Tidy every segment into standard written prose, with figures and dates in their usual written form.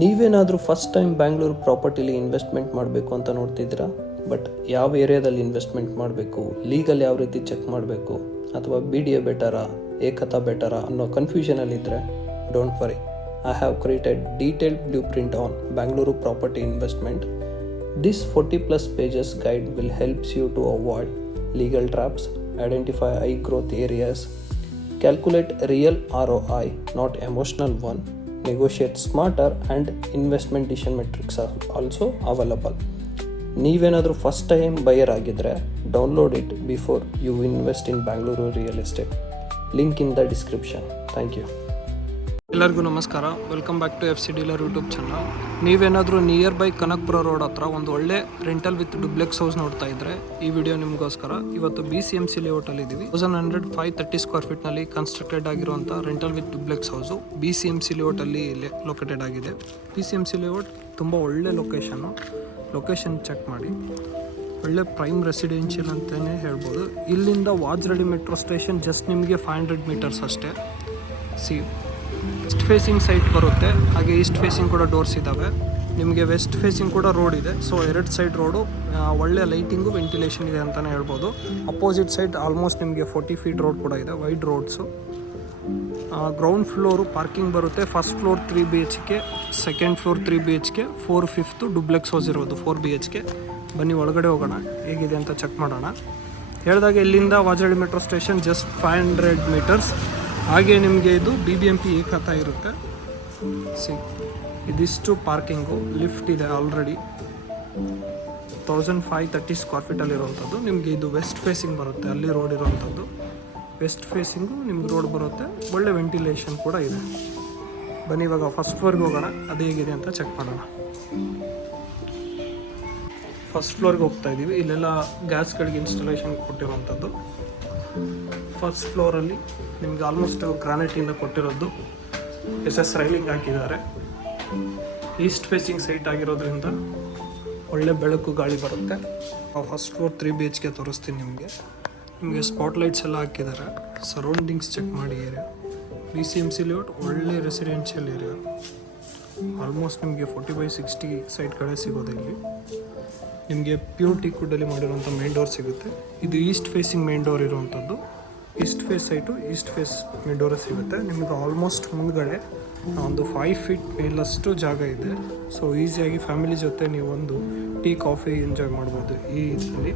ನೀವೇನಾದರೂ first time Bangalore ಪ್ರಾಪರ್ಟಿಲಿ investment ಮಾಡಬೇಕು ಅಂತ ನೋಡ್ತಿದ್ದೀರಾ, ಬಟ್ ಯಾವ ಏರಿಯಾದಲ್ಲಿ ಇನ್ವೆಸ್ಟ್ಮೆಂಟ್ ಮಾಡಬೇಕು, ಲೀಗಲ್ ಯಾವ ರೀತಿ ಚೆಕ್ ಮಾಡಬೇಕು, ಅಥವಾ BDA ಬೆಟರಾ ಏಕತಾ ಬೆಟರಾ ಅನ್ನೋ ಕನ್ಫ್ಯೂಷನಲ್ಲಿದ್ದರೆ don't worry. I have created detailed blueprint on Bangalore property investment. This 40+ pages guide will help you to avoid legal traps, identify high growth areas, calculate real ROI, not emotional one, negotiate smarter, and investment decision metrics are also available. ನೀವೇನಾದರೂ first time buyer ಆಗಿದ್ದರೆ download it before you invest in Bangalore real estate. Link in the description. Thank you. ಎಲ್ಲರಿಗೂ ನಮಸ್ಕಾರ. Welcome back to FC dealer YouTube channel. ನೀವೇನಾದರೂ nearby Kanakapura road ಹತ್ರ ಒಂದು ಒಳ್ಳೆ rental with duplex house ನೋಡ್ತಾ ಇದ್ದರೆ ಈ ವಿಡಿಯೋ ನಿಮಗೋಸ್ಕರ. ಇವತ್ತು BCMC ಲೇಔಟಲ್ಲಿ ಇದ್ದೀವಿ. 530 ಸ್ಕ್ವೇರ್ ಫೀಟ್ನಲ್ಲಿ ಕನ್ಸ್ಟ್ರಕ್ಟೆಡ್ ಆಗಿರುವಂಥ rental with duplex house BCMC ಲೇಔಟಲ್ಲಿ ಲೊಕೇಟೆಡ್ ಆಗಿದೆ. BCMC ಲೇಔಟ್ ತುಂಬ ಒಳ್ಳೆ ಲೊಕೇಶನ್ ಚೆಕ್ ಮಾಡಿ. ಒಳ್ಳೆ ಪ್ರೈಮ್ ರೆಸಿಡೆನ್ಷಿಯಲ್ ಅಂತಲೇ ಹೇಳ್ಬೋದು. ಇಲ್ಲಿಂದ ವಾಜ್ರಳ್ಳಿ ಮೆಟ್ರೋ ಸ್ಟೇಷನ್ ಜಸ್ಟ್ ನಿಮಗೆ 500 ಮೀಟರ್ಸ್ ಅಷ್ಟೇ. ವೆಸ್ಟ್ ಫೇಸಿಂಗ್ ಸೈಟ್ ಬರುತ್ತೆ, ಹಾಗೆ ಈಸ್ಟ್ ಫೇಸಿಂಗ್ ಕೂಡ ಡೋರ್ಸ್ ಇದ್ದಾವೆ. ನಿಮಗೆ ವೆಸ್ಟ್ ಫೇಸಿಂಗ್ ಕೂಡ ರೋಡ್ ಇದೆ. ಸೊ ಎರಡು ಸೈಡ್ ರೋಡು ಒಳ್ಳೆ ಲೈಟಿಂಗು, ವೆಂಟಿಲೇಷನ್ ಇದೆ ಅಂತಲೇ ಹೇಳ್ಬೋದು. ಅಪೋಸಿಟ್ ಸೈಡ್ ಆಲ್ಮೋಸ್ಟ್ ನಿಮಗೆ 40 ಫೀಟ್ ರೋಡ್ ಕೂಡ ಇದೆ, wide roads. Ground floor parking ಬರುತ್ತೆ. First floor 3 BHK, second floor 3 BHK, 4th 5th duplex house ಇರೋದು 4 BHK. ಬನ್ನಿ ಒಳಗಡೆ ಹೋಗೋಣ, ಹೇಗಿದೆ ಅಂತ ಚೆಕ್ ಮಾಡೋಣ. ಹೇಳಿದಾಗ ಇಲ್ಲಿಂದ Vajarahalli metro station just 500 meters. ಹಾಗೆ ನಿಮಗೆ ಇದು BBMP ಏಕತಾ ಇರುತ್ತೆ. ಇದಿಷ್ಟು ಪಾರ್ಕಿಂಗು, ಲಿಫ್ಟ್ ಇದೆ ಆಲ್ರೆಡಿ. 1530 ಸ್ಕ್ವೇರ್ ಫೀಟಲ್ಲಿರುವಂಥದ್ದು. ನಿಮಗೆ ಇದು ವೆಸ್ಟ್ ಫೇಸಿಂಗ್ ಬರುತ್ತೆ, ಅಲ್ಲಿ ರೋಡ್ ಇರೋವಂಥದ್ದು. ವೆಸ್ಟ್ ಫೇಸಿಂಗು ನಿಮ್ಗೆ ರೋಡ್ ಬರುತ್ತೆ, ಒಳ್ಳೆ ವೆಂಟಿಲೇಷನ್ ಕೂಡ ಇದೆ. ಬನ್ನಿ ಇವಾಗ ಫಸ್ಟ್ ಫ್ಲೋರ್ಗೆ ಹೋಗೋಣ, ಅದು ಹೇಗಿದೆ ಅಂತ ಚೆಕ್ ಮಾಡೋಣ. ಫಸ್ಟ್ ಫ್ಲೋರ್ಗೆ ಹೋಗ್ತಾ ಇದ್ದೀವಿ. ಇಲ್ಲೆಲ್ಲ ಗ್ಯಾಸ್ಗಳಿಗೆ ಇನ್ಸ್ಟಾಲೇಷನ್ ಕೊಟ್ಟಿರುವಂಥದ್ದು. ಫಸ್ಟ್ ಫ್ಲೋರಲ್ಲಿ ನಿಮ್ಗೆ ಆಲ್ಮೋಸ್ಟ್ ಗ್ರಾನೈಟಿಂದ ಕೊಟ್ಟಿರೋದು. SS ರೈಲಿಂಗ್ ಹಾಕಿದ್ದಾರೆ. ಈಸ್ಟ್ ಫೇಸಿಂಗ್ ಸೈಟ್ ಆಗಿರೋದ್ರಿಂದ ಒಳ್ಳೆ ಬೆಳಕು ಗಾಳಿ ಬರುತ್ತೆ. ಫಸ್ಟ್ ಫ್ಲೋರ್ 3 BHK ತೋರಿಸ್ತೀನಿ ನಿಮಗೆ ಸ್ಪಾಟ್ಲೈಟ್ಸ್ ಎಲ್ಲ ಹಾಕಿದ್ದಾರೆ. ಸರೌಂಡಿಂಗ್ಸ್ ಚೆಕ್ ಮಾಡಿ. ಏರಿಯಾ BCMC ಲೇಔಟ್ ಒಳ್ಳೆ ರೆಸಿಡೆನ್ಷಿಯಲ್ ಏರಿಯಾ. ಆಲ್ಮೋಸ್ಟ್ ನಿಮಗೆ 40/60 ಸೈಟ್ಗಳೇ ಸಿಗೋದು. ಇಲ್ಲಿ ನಿಮಗೆ ಪ್ಯೂರ್ ಟೀಕ್ವುಡ್ಡಲ್ಲಿ ಮಾಡಿರುವಂಥ ಮೇನ್ ಡೋರ್ ಸಿಗುತ್ತೆ. ಇದು ಈಸ್ಟ್ ಫೇಸಿಂಗ್ ಮೇನ್ ಡೋರ್ ಇರುವಂಥದ್ದು. East face site east face main ಡೋರೇ ಸಿಗುತ್ತೆ. ನಿಮಗೆ ಆಲ್ಮೋಸ್ಟ್ ಮುಂದ್ಗಡೆ ಒಂದು 5 ಫೀಟ್ ಮೇಲಷ್ಟು ಜಾಗ ಇದೆ. ಸೊ ಈಸಿಯಾಗಿ ಫ್ಯಾಮಿಲಿ ಜೊತೆ ನೀವು ಒಂದು ಟೀ ಕಾಫಿ ಎಂಜಾಯ್ ಮಾಡ್ಬೋದು ಈ ಇದರಲ್ಲಿ.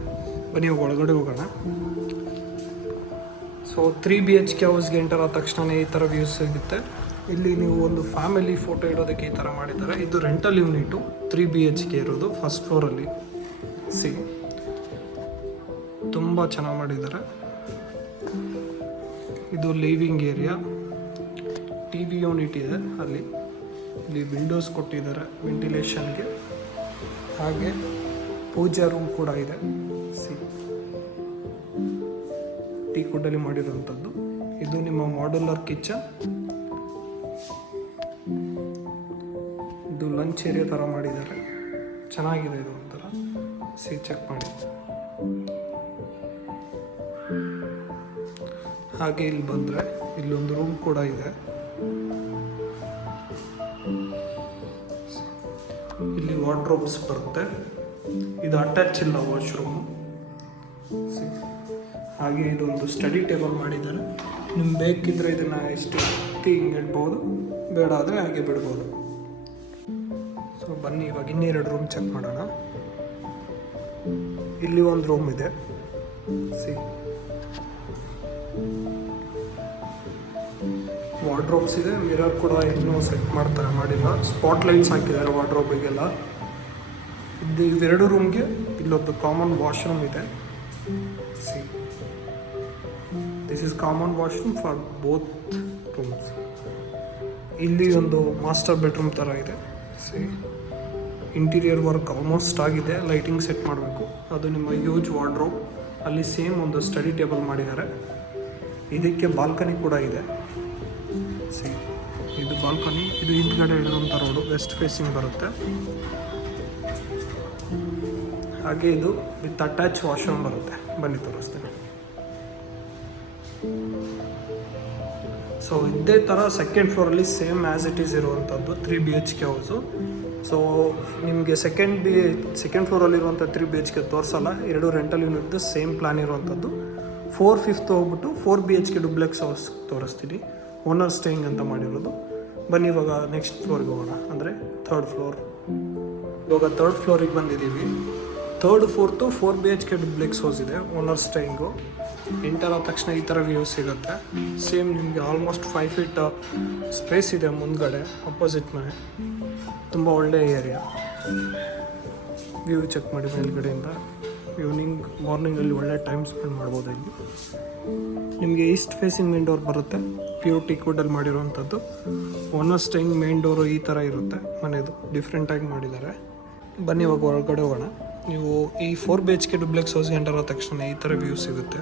ಬನ್ನಿ ಒಳಗಡೆ ಹೋಗೋಣ. ಸೊ 3 BHK ಹೌಸ್ಗೆ ಎಂಟರ್ ಆದ ತಕ್ಷಣ ಈ ಥರ ವ್ಯೂಸ್ ಸಿಗುತ್ತೆ. ಇಲ್ಲಿ ನೀವು ಒಂದು ಫ್ಯಾಮಿಲಿ ಫೋಟೋ ಇಡೋದಕ್ಕೆ ಈ ಥರ ಮಾಡಿದ್ದಾರೆ. ಇದು ರೆಂಟಲ್ ಯೂನಿಟು 3 BHK ಇರೋದು ಫಸ್ಟ್ ಫ್ಲೋರಲ್ಲಿ. ತುಂಬ ಚೆನ್ನಾಗಿ ಮಾಡಿದ್ದಾರೆ. ಇದು ಲಿವಿಂಗ್ ಏರಿಯಾ. TV ಯೂನಿಟ್ ಇದೆ ಅಲ್ಲಿ. ಇಲ್ಲಿ ವಿಂಡೋಸ್ ಕೊಟ್ಟಿದ್ದಾರೆ ವೆಂಟಿಲೇಷನ್ಗೆ. ಹಾಗೆ ಪೂಜಾ ರೂಮ್ ಕೂಡ ಇದೆ. ಟೀಕ್ವುಡ್ಡಲ್ಲಿ ಮಾಡಿರುವಂಥದ್ದು. ಇದು ನಿಮ್ಮ ಮಾಡ್ಯುಲರ್ ಕಿಚನ್. ಇದು ಲಂಚ್ ಏರಿಯಾ ಥರ ಮಾಡಿದ್ದಾರೆ, ಚೆನ್ನಾಗಿದೆ. ಇದು ಒಂಥರ ಚೆಕ್ ಮಾಡಿ. ಹಾಗೆ ಇಲ್ಲಿ ಬಂದರೆ ಇಲ್ಲೊಂದು ರೂಮ್ ಕೂಡ ಇದೆ. ಇಲ್ಲಿ ವಾರ್ಡ್ರೋಬ್ಸ್ ಬರುತ್ತೆ. ಇದು ಅಟ್ಯಾಚ್ ಇಲ್ಲ ವಾಶ್ರೂಮು. ಹಾಗೆ ಇದೊಂದು ಸ್ಟಡಿ ಟೇಬಲ್ ಮಾಡಿದ್ದಾರೆ. ನಿಮ್ಗೆ ಬೇಕಿದ್ರೆ ಇದನ್ನು ಎಷ್ಟು ಹಿಂಗೆ ಇಡ್ಬೋದು, ಬೇಡ ಆದರೆ ಹಾಗೆ ಬಿಡ್ಬೋದು. ಸೊ ಬನ್ನಿ ಇವಾಗ ಇನ್ನೆರಡು ರೂಮ್ ಚೆಕ್ ಮಾಡೋಣ. ಇಲ್ಲಿ ಒಂದು ರೂಮ್ ಇದೆ. ವಾರ್ಡ್ರೋಬ್ಸ್ ಇದೆ. ಮಿರರ್ ಕೂಡ ಇನ್ನೂ ಸೆಟ್ ಮಾಡಿಲ್ಲ. ಸ್ಪಾಟ್ ಲೈಟ್ಸ್ ಹಾಕಿದ್ದಾರೆ ವಾರ್ಡ್ರೋಬಿಗೆಲ್ಲ. ಇವೆರಡು ರೂಮ್ಗೆ ಇಲ್ಲೊಂದು ಕಾಮನ್ ವಾಶ್ರೂಮ್ ಇದೆ. This is common washroom for both rooms. ಇಲ್ಲಿ ಒಂದು ಮಾಸ್ಟರ್ ಬೆಡ್ರೂಮ್ ಥರ ಇದೆ. ಇಂಟೀರಿಯರ್ ವರ್ಕ್ ಆಲ್ಮೋಸ್ಟ್ ಆಗಿದೆ. ಲೈಟಿಂಗ್ ಸೆಟ್ ಮಾಡಬೇಕು. ಅದು ನಿಮ್ಮ ಹ್ಯೂಜ್ ವಾರ್ಡ್ರೋಬ್. ಅಲ್ಲಿ ಸೇಮ್ ಒಂದು ಸ್ಟಡಿ ಟೇಬಲ್ ಮಾಡಿದ್ದಾರೆ. ಇದಕ್ಕೆ ಬಾಲ್ಕನಿ ಕೂಡ ಇದೆ. ಇದು ಬಾಲ್ಕನಿ. ಇದು ಹಿಂದ್ಗಡೆ ಇಡುವಂಥ ರೋಡು, ವೆಸ್ಟ್ ಫೇಸಿಂಗ್ ಬರುತ್ತೆ. ಹಾಗೆ ಇದು ವಿತ್ ಅಟ್ಯಾಚ್ ವಾಶ್ರೂಮ್ ಬರುತ್ತೆ. ಬನ್ನಿ ತೋರಿಸ್ತೇನೆ. ಸೊ ಇದೇ ಥರ ಸೆಕೆಂಡ್ ಫ್ಲೋರಲ್ಲಿ ಸೇಮ್ ಆ್ಯಸ್ ಇಟ್ ಈಸ್ ಇರುವಂಥದ್ದು 3 BHK ಹೌಸು. ಸೊ ನಿಮಗೆ ಸೆಕೆಂಡ್ ಫ್ಲೋರಲ್ಲಿರುವಂಥ 3 BHK ತೋರಿಸಲ್ಲ, 2 ರೆಂಟಲ್ ಯೂನಿಟ್ದು ಸೇಮ್ ಪ್ಲಾನ್ ಇರುವಂಥದ್ದು. 4th ಹೋಗ್ಬಿಟ್ಟು 4 BHK ಡುಪ್ಲೆಕ್ಸ್ ಹೌಸ್ ತೋರಿಸ್ತೀನಿ, ಓನರ್ ಸ್ಟೇಯಿಂಗ್ ಅಂತ ಮಾಡಿರೋದು. ಬನ್ನಿ ಇವಾಗ ನೆಕ್ಸ್ಟ್ ಫ್ಲೋರ್ಗೆ ಹೋಗೋಣ, ಅಂದರೆ 3rd ಫ್ಲೋರ್. ಇವಾಗ 3rd ಫ್ಲೋರಿಗೆ ಬಂದಿದ್ದೀವಿ. 3rd 4th 4 BHK duplex house ಇದೆ, ಓನರ್ ಸ್ಟೇಯಿಂಗು. ಎಂಟರ್ ಆದ ತಕ್ಷಣ ಈ ಥರ ವ್ಯೂ ಸಿಗುತ್ತೆ. ಸೇಮ್ ನಿಮಗೆ ಆಲ್ಮೋಸ್ಟ್ 5 feet ಸ್ಪೇಸ್ ಇದೆ ಮುಂದ್ಗಡೆ, ಅಪೋಸಿಟ್ ಮನೆ. ತುಂಬ ಒಳ್ಳೆಯ ಏರಿಯಾ. ವ್ಯೂ ಚೆಕ್ ಮಾಡಿ ಮೇಲ್ಗಡೆಯಿಂದ. ಮಾರ್ನಿಂಗಲ್ಲಿ ಒಳ್ಳೆ ಟೈಮ್ ಸ್ಪೆಂಡ್ ಮಾಡ್ಬೋದು ಇಲ್ಲಿ. ನಿಮಗೆ ಈಸ್ಟ್ ಫೇಸಿಂಗ್ ಮೇನ್ ಡೋರ್ ಬರುತ್ತೆ, ಪ್ಯೂರ್ ಟೀಕ್ವುಡಲ್ಲಿ ಮಾಡಿರೋವಂಥದ್ದು. ಓನರ್ ಸ್ಟೇಯಿಂಗ್ ಮೇನ್ ಡೋರು ಈ ಥರ ಇರುತ್ತೆ ಮನೆಯದು, ಡಿಫ್ರೆಂಟಾಗಿ ಮಾಡಿದ್ದಾರೆ. ಬನ್ನಿ ಇವಾಗ ಹೊರಗಡೆ ಹೋಗೋಣ. ನೀವು ಈ 4 BHK ಡುಪ್ಲೆಕ್ಸ್ ಹೌಸ್ಗೆ ಎಂಟರ್ ಆದ ತಕ್ಷಣ ಈ ಥರ ವ್ಯೂ ಸಿಗುತ್ತೆ.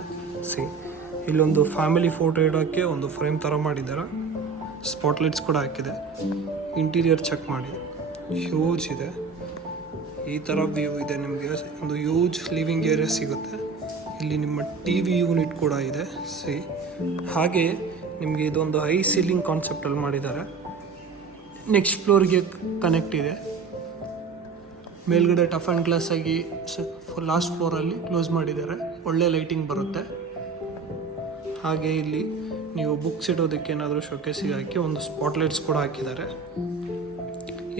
ಇಲ್ಲೊಂದು ಫ್ಯಾಮಿಲಿ ಫೋಟೋ ಇಡೋಕ್ಕೆ ಒಂದು ಫ್ರೇಮ್ ಥರ ಮಾಡಿದ್ದಾರೆ, ಸ್ಪಾಟ್ಲೈಟ್ಸ್ ಕೂಡ ಹಾಕಿದೆ. ಇಂಟೀರಿಯರ್ ಚೆಕ್ ಮಾಡಿ, ಹ್ಯೂಜ್ ಇದೆ. ಈ ಥರ ವ್ಯೂ ಇದೆ. ನಿಮಗೆ ಒಂದು ಹ್ಯೂಜ್ ಲಿವಿಂಗ್ ಏರಿಯಾ ಸಿಗುತ್ತೆ. ಇಲ್ಲಿ ನಿಮ್ಮ TV ಯೂನಿಟ್ ಕೂಡ ಇದೆ. ಹಾಗೆ ನಿಮಗೆ ಇದೊಂದು ಹೈ ಸೀಲಿಂಗ್ ಕಾನ್ಸೆಪ್ಟಲ್ಲಿ ಮಾಡಿದ್ದಾರೆ. ನೆಕ್ಸ್ಟ್ ಫ್ಲೋರ್ಗೆ ಕನೆಕ್ಟ್ ಇದೆ. ಮೇಲ್ಗಡೆ ಟಫ್ ಆ್ಯಂಡ್ ಗ್ಲಾಸ್ ಆಗಿ ಲಾಸ್ಟ್ ಫ್ಲೋರಲ್ಲಿ ಕ್ಲೋಸ್ ಮಾಡಿದ್ದಾರೆ, ಒಳ್ಳೆ ಲೈಟಿಂಗ್ ಬರುತ್ತೆ. ಹಾಗೆ ಇಲ್ಲಿ ನೀವು ಬುಕ್ಸ್ ಇಡೋದಕ್ಕೆ ಏನಾದರೂ ಶೋಕೇಸಿಗೆ ಹಾಕಿ ಒಂದು ಸ್ಪಾಟ್ಲೈಟ್ಸ್ ಕೂಡ ಹಾಕಿದ್ದಾರೆ.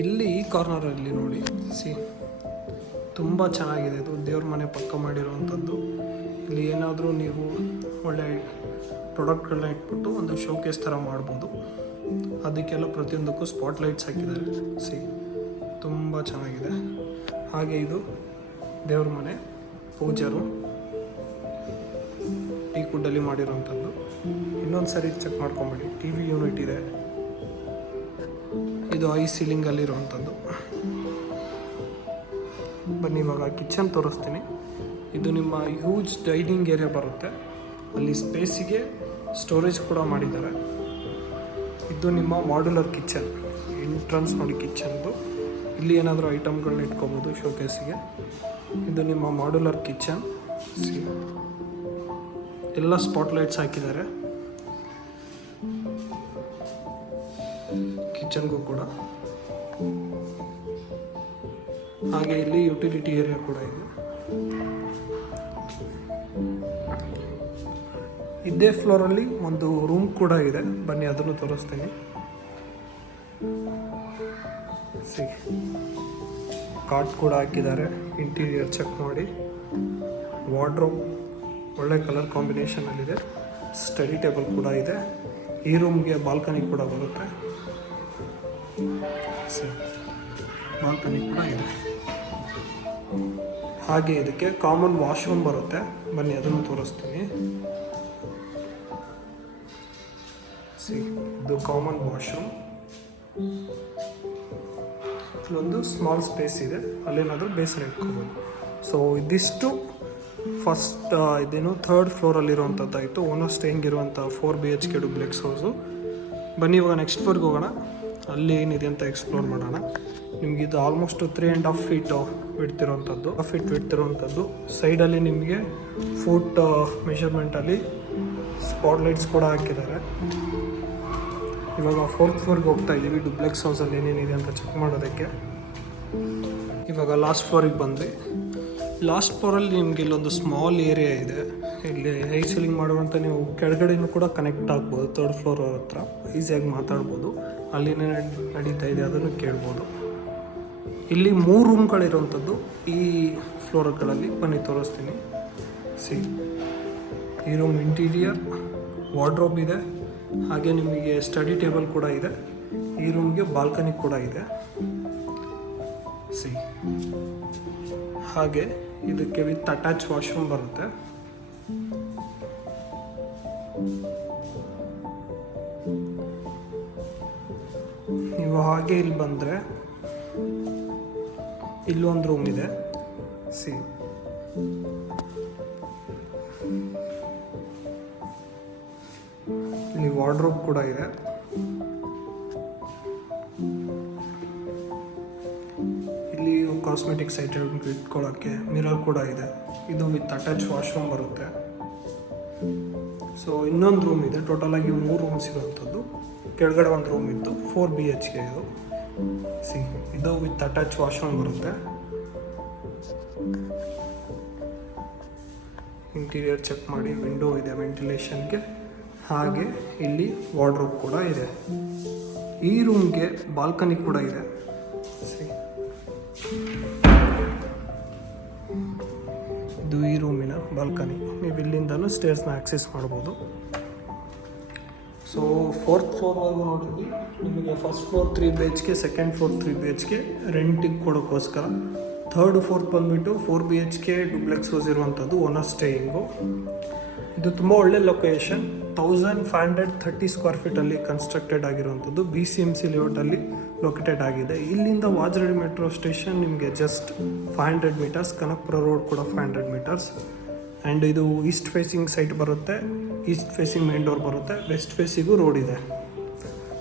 ಇಲ್ಲಿ ಈ ಕಾರ್ನರಲ್ಲಿ ನೋಡಿ, ತುಂಬ ಚೆನ್ನಾಗಿದೆ. ಇದು ದೇವ್ರ ಮನೆ ಪಕ್ಕ ಮಾಡಿರುವಂಥದ್ದು. ಇಲ್ಲಿ ಏನಾದರೂ ನೀವು ಒಳ್ಳೆ ಪ್ರಾಡಕ್ಟ್ಗಳನ್ನ ಇಟ್ಬಿಟ್ಟು ಒಂದು ಶೋಕೇಸ್ ಥರ ಮಾಡ್ಬೋದು. ಅದಕ್ಕೆಲ್ಲ ಪ್ರತಿಯೊಂದಕ್ಕೂ ಸ್ಪಾಟ್ಲೈಟ್ಸ್ ಹಾಕಿದ್ದಾರೆ. ತುಂಬ ಚೆನ್ನಾಗಿದೆ. ಹಾಗೆ ಇದು ದೇವ್ರ ಮನೆ, ಪೂಜಾರು, ಟೀಕ್ವುಡ್ಡಲ್ಲಿ ಮಾಡಿರೋವಂಥದ್ದು. ಇನ್ನೊಂದು ಸರಿ ಚೆಕ್ ಮಾಡ್ಕೊಂಬಿಡಿ. TV ಯೂನಿಟ್ ಇದೆ. ಇದು ಹೈ ಸೀಲಿಂಗಲ್ಲಿರುವಂಥದ್ದು. ಬನ್ನಿ ಇವಾಗ ಕಿಚನ್ ತೋರಿಸ್ತೀನಿ. ಇದು ನಿಮ್ಮ ಹ್ಯೂಜ್ ಡೈನಿಂಗ್ ಏರಿಯಾ ಬರುತ್ತೆ. ಅಲ್ಲಿ ಸ್ಪೇಸಿಗೆ ಸ್ಟೋರೇಜ್ ಕೂಡ ಮಾಡಿದ್ದಾರೆ. ಇದು ನಿಮ್ಮ ಮಾಡ್ಯುಲರ್ ಕಿಚನ್. ಎಂಟ್ರನ್ಸ್ ನೋಡಿ ಕಿಚನ್ದು. ಇಲ್ಲಿ ಏನಾದರೂ ಐಟಮ್ಗಳನ್ನ ಇಟ್ಕೋಬೋದು ಶೋಕೇಸಿಗೆ. ಇದು ನಿಮ್ಮ ಮಾಡ್ಯುಲರ್ ಕಿಚನ್. ಎಲ್ಲ ಸ್ಪಾಟ್ಲೈಟ್ಸ್ ಹಾಕಿದ್ದಾರೆ ಕಿಚನ್ಗೂ ಕೂಡ. ಹಾಗೆ ಇಲ್ಲಿ ಯುಟಿಲಿಟಿ ಏರಿಯಾ ಕೂಡ ಇದೆ. ಇದೇ ಫ್ಲೋರಲ್ಲಿ ಒಂದು ರೂಮ್ ಕೂಡ ಇದೆ. ಬನ್ನಿ ಅದನ್ನು ತೋರಿಸ್ತೀನಿ. ಕಾಟ್ ಕೂಡ ಹಾಕಿದ್ದಾರೆ. ಇಂಟೀರಿಯರ್ ಚೆಕ್ ಮಾಡಿ. ವಾರ್ಡ್ರೋಬ್ ಒಳ್ಳೆ ಕಲರ್ ಕಾಂಬಿನೇಷನಲ್ಲಿದೆ. ಸ್ಟಡಿ ಟೇಬಲ್ ಕೂಡ ಇದೆ. ಈ ರೂಮ್ಗೆ ಬಾಲ್ಕನಿ ಕೂಡ ಬರುತ್ತೆ. ಬಾಲ್ಕನಿ ಕೂಡ ಇದೆ. ಹಾಗೆ ಇದಕ್ಕೆ ಕಾಮನ್ ವಾಶ್ರೂಮ್ ಬರುತ್ತೆ. ಬನ್ನಿ ಅದನ್ನು ತೋರಿಸ್ತೀನಿ. ಇದು ಕಾಮನ್ ವಾಶ್ರೂಮ್. ಇಲ್ಲೊಂದು ಸ್ಮಾಲ್ ಸ್ಪೇಸ್ ಇದೆ, ಅಲ್ಲೇನಾದರೂ ಬೇಸರ ಇಟ್ಕೋಬೋದು. ಸೊ ಇದಿಷ್ಟು ಫಸ್ಟ್ ಇದೇನು 3rd ಫ್ಲೋರಲ್ಲಿರುವಂಥದ್ದಾಯಿತು. ಓನರ್ ಸ್ಟೇಯಿಂಗ್ ಇರುವಂಥ 4 BHK ಡುಪ್ಲೆಕ್ಸ್ ಹೌಸು. ಬನ್ನಿ ಇವಾಗ ನೆಕ್ಸ್ಟ್ ಫ್ಲೋರ್ಗೆ ಹೋಗೋಣ. ಅಲ್ಲಿ ಏನಿದೆ ಅಂತ ಎಕ್ಸ್ಪ್ಲೋರ್ ಮಾಡೋಣ. ನಿಮಗೆ ಇದು ಆಲ್ಮೋಸ್ಟ್ 3.5 feet ಬಿಡ್ತಿರೋವಂಥದ್ದು. ಸೈಡಲ್ಲಿ ನಿಮಗೆ ಫುಟ್ ಮೆಷರ್ಮೆಂಟಲ್ಲಿ ಸ್ಪಾಟ್ಲೈಟ್ಸ್ ಕೂಡ ಹಾಕಿದ್ದಾರೆ. ಇವಾಗ 4th ಫ್ಲೋರ್ಗೆ ಹೋಗ್ತಾ ಇದ್ದೀವಿ. ಡುಪ್ಲೆಕ್ಸ್ ಹೌಸಲ್ಲಿ ಏನೇನಿದೆ ಅಂತ ಚೆಕ್ ಮಾಡೋದಕ್ಕೆ. ಇವಾಗ ಲಾಸ್ಟ್ ಫ್ಲೋರಿಗೆ ಬಂದ್ವಿ. ಲಾಸ್ಟ್ ಫ್ಲೋರಲ್ಲಿ ನಿಮಗೆ ಇಲ್ಲೊಂದು ಸ್ಮಾಲ್ ಏರಿಯಾ ಇದೆ. ಇಲ್ಲಿ ಹೈ ಸೀಲಿಂಗ್ ಮಾಡುವಂಥ ನೀವು ಕೆಳಗಡೆನೂ ಕೂಡ ಕನೆಕ್ಟ್ ಆಗ್ಬೋದು. 3rd ಫ್ಲೋರ್ ಹತ್ರ ಈಸಿಯಾಗಿ ಮಾತಾಡ್ಬೋದು. ಅಲ್ಲಿನೇ ನಡೀತಾ ಇದೆ ಅದನ್ನು ಕೇಳ್ಬೋದು. ಇಲ್ಲಿ 3 ರೂಮ್ಗಳಿರುವಂಥದ್ದು ಈ ಫ್ಲೋರ್ಗಳಲ್ಲಿ. ಬನ್ನಿ ತೋರಿಸ್ತೀನಿ. ಈ ರೂಮ್ ಇಂಟೀರಿಯರ್, ವಾರ್ಡ್ರೋಬ್ ಇದೆ. ಹಾಗೆ ನಿಮಗೆ ಸ್ಟಡಿ ಟೇಬಲ್ ಕೂಡ ಇದೆ. ಈ ರೂಮ್ಗೆ ಬಾಲ್ಕನಿ ಕೂಡ ಇದೆ. ಹಾಗೆ ಇದಕ್ಕೆ ವಿತ್ ಅಟ್ಯಾಚ್ ವಾಶ್ರೂಮ್ ಬರುತ್ತೆ. ನೀವು ಹಾಗೆ ಇಲ್ಲಿ ಬಂದರೆ ಇಲ್ಲೊಂದು ರೂಮ್ ಇದೆ. ಇಲ್ಲಿ ವಾರ್ಡ್ರೋಬ್ ಕೂಡ ಇದೆ. ಇಲ್ಲಿ ಕಾಸ್ಮೆಟಿಕ್ಸ್ ಐಟಮ್ ಇಟ್ಕೊಳ್ಳೋಕ್ಕೆ ಮಿರರ್ ಕೂಡ ಇದೆ. ಇದು ವಿತ್ ಅಟ್ಯಾಚ್ ವಾಶ್ರೂಮ್ ಬರುತ್ತೆ. ಸೊ ಇನ್ನೊಂದು ರೂಮ್ ಇದೆ, ಟೋಟಲಾಗಿ 3 ರೂಮ್ಸ್ ಇರುವಂಥದ್ದು. ಕೆಳಗಡೆ ಒಂದು ರೂಮ್ ಇತ್ತು, 4 BHK ಇದು. ಇದು ವಿತ್ ಅಟ್ಯಾಚ್ ವಾಶ್ರೂಮ್ ಬರುತ್ತೆ. ಇಂಟೀರಿಯರ್ ಚೆಕ್ ಮಾಡಿ, ವಿಂಡೋ ಇದೆ ವೆಂಟಿಲೇಷನ್ಗೆ, ಹಾಗೆ ಇಲ್ಲಿ ವಾರ್ಡ್ರೋಬ್ ಕೂಡ ಇದೆ. ಈ ರೂಮ್ಗೆ ಬಾಲ್ಕನಿ ಕೂಡ ಇದೆ. ಇದು ಈ ರೂಮಿನ ಬಾಲ್ಕನಿ. ನೀವು ಇಲ್ಲಿಂದಲೂ ಸ್ಟೇರ್ಸ್ನ ಆಕ್ಸೆಸ್ ಮಾಡ್ಬೋದು. ಸೊ 4th ಫ್ಲೋರ್ವರೆಗೂ ನೋಡಿದ್ವಿ. ನಿಮಗೆ first floor 3 BHK, second floor 3 BHK ರೆಂಟಿಗೆ ಕೊಡೋಕ್ಕೋಸ್ಕರ. 3rd, 4th ಬಂದುಬಿಟ್ಟು 4 BHK ಡುಪ್ಲೆಕ್ಸ್ ಹೌಸ್ ಇರುವಂಥದ್ದು, ಓನರ್ ಸ್ಟೇಯಿಂಗು. ಇದು ತುಂಬ ಒಳ್ಳೆ ಲೊಕೇಶನ್. 1530 ಸ್ಕ್ವೇರ್ ಫೀಟಲ್ಲಿ ಕನ್ಸ್ಟ್ರಕ್ಟೆಡ್ ಆಗಿರುವಂಥದ್ದು. BCMC ಲೇಔಟಲ್ಲಿ ಲೊಕೇಟೆಡ್ ಆಗಿದೆ. ಇಲ್ಲಿಂದ ವಾಜರಾಡಿ ಮೆಟ್ರೋ ಸ್ಟೇಷನ್ ನಿಮಗೆ ಜಸ್ಟ್ 500 ಮೀಟರ್ಸ್, ಕನಕಪುರ ರೋಡ್ ಕೂಡ 500 ಮೀಟರ್ಸ್. ಆ್ಯಂಡ್ ಇದು ಈಸ್ಟ್ ಫೇಸಿಂಗ್ ಸೈಟ್ ಬರುತ್ತೆ, ಈಸ್ಟ್ ಫೇಸಿಂಗ್ ಮೇನ್ ಡೋರ್ ಬರುತ್ತೆ, ವೆಸ್ಟ್ ಫೇಸಿಗೂ ರೋಡ್ ಇದೆ.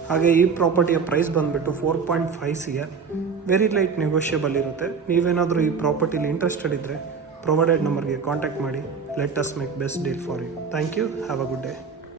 ಹಾಗೆ ಈ ಪ್ರಾಪರ್ಟಿಯ ಪ್ರೈಸ್ ಬಂದುಬಿಟ್ಟು 4.5 CR. ವೆರಿ ಲೈಟ್ ನೆಗೋಷಿಯಬಲ್ ಇರುತ್ತೆ. ನೀವೇನಾದರೂ ಈ ಪ್ರಾಪರ್ಟಿಲಿ ಇಂಟ್ರೆಸ್ಟೆಡ್ ಇದ್ದರೆ ಪ್ರೊವೈಡೆಡ್ ನಂಬರ್ಗೆ ಕಾಂಟ್ಯಾಕ್ಟ್ ಮಾಡಿ. Let us make best deal for you. Thank you. Have a good day.